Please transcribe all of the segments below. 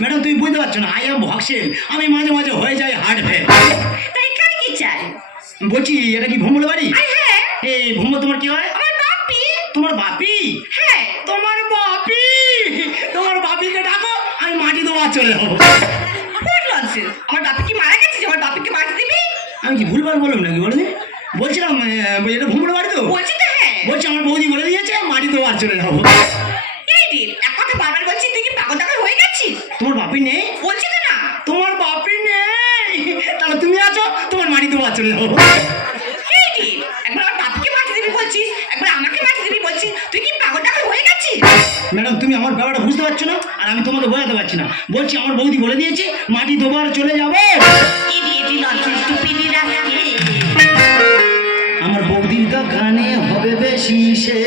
Madam तुम बुझते पारছো না, আই এম ভক্সেল। আমি মাঝে মাঝে হয়ে যাই হার্ট ফেল। তাই কার কি চাই? বলছি এটা কি ভোমল বাড়ি? হ্যাঁ। এই ভোমল তোমার কি হয়? আমার বাপি। তোমার বাপি? হ্যাঁ। তোমার বাপি? তোমার বাপিকে ডাকো, আমি মাটি দেওয়া চলে যাবো। What nonsense! আমার বাপি কি মারা গেছে যে আমার বাপিকে মাটি দিবি? আমি কি ভুলভাল বললাম নাকি বলো? বলছিলাম এটা ভোমল বাড়ি তো? বলছি তো হ্যাঁ। বলছি আমার বৌদি বলে দিয়েছে মাটি দেওয়া চলে যাবো। এই রে এক কথা বারবার বলছি, তুই কি পাগল টাগল হয়ে গেছিস? তোমার বাপি নেই? বলছি তো না। তোমার বাপি নেই, তাহলে তুমি আছো, তোমার মাটি দেওয়া চলে যাবো। এই রে একবার আমার বাপিকে মাটি দিবি বলছিস, একবার আমাকে মাটি দিবি বলছিস, তুই কি পাগল টাগল হয়ে গেছিস? ম্যাডাম তুমি আমার ব্যাপারটা বুঝতে পারছো না, আর আমি তোমাকে বোঝাতে পারছি না। বলছি আমার বৌদি বলে দিয়েছে মাটি দেওয়ার চলে যাবে। ইডিয়েটি ননসেন্স টুপিডি রাখে। আমার বৌদির দোকানে হবে বেশি সে।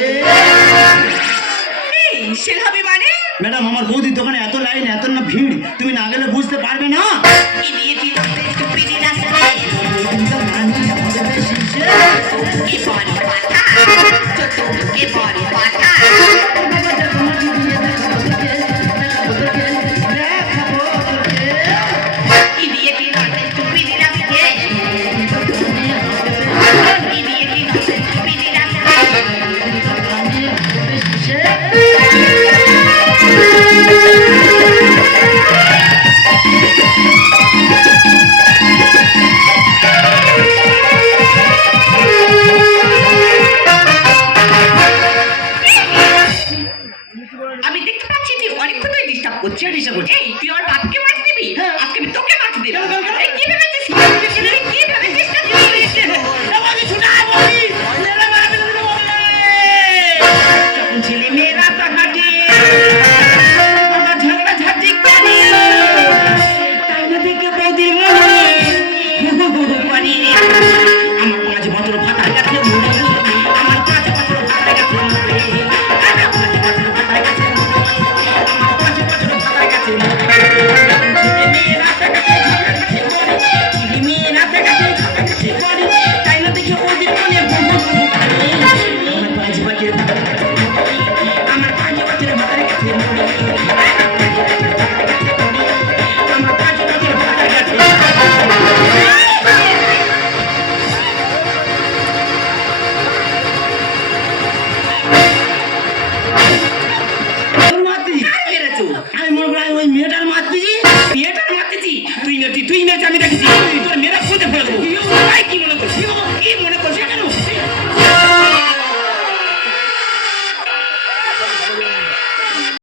এই সেল হবে মানে? ম্যাডাম আমার বৌদির দোকানে এত লাইন এত না ভিড়, তুমি না গেলে বুঝতে পারবে না। ইডিয়েটি ননসেন্স টুপিডি রাখে। দোকানে হবে বেশি সে। কি বড় পাঠা, কি বড় পাঠা। ইডিয়েটি ননসেন্স টুপিডি রাখে। ইডিয়েটি ননসেন্স টুপিডি রাখে। আমি দেখতে পাচ্ছি তুই অনেকক্ষণ ধরে ডিস্টার্ব করছিস। এই তুই আমার বাপকে মারতে দিবি? আজকে আমি তোকে মারতে দেব। এই কি ভেবেছিস? কি ভেবেছিস? ছেলে মেয়েরা তাকাটি ঝগড়া ঝাঁটি করে, তাই না দেখে বৌদির মনে করে আমার 5 বছর ফাটা গেছে মরে, আমার 5 বছর ফাটা গেছে মরে, আমার 5 বছর ফাটা গেছে মরে, আমার 5 বছর ফাটা গেছে মরে। ছেলে মেয়েরা তাকাটি ঝগড়া করে, ছেলে মেয়েরা তাকাটি ঝগড়া করে, তাই না দেখে বৌদির মনে করে আমার 5 বছর ফাটা গেছে মরে, আমার 5 বছর ফাটা গেছে মরে, আমার 5 বছর ফাটা গেছে মরে। আমি মনে করি ওই মেয়েটার মারতেছি। মেয়েটার মারতেছি? তুই নেছি আমি দেখেছি। তোর মেয়েরা খুঁজে ফেলবো। কি মনে করছিস? কি মনে করছিস?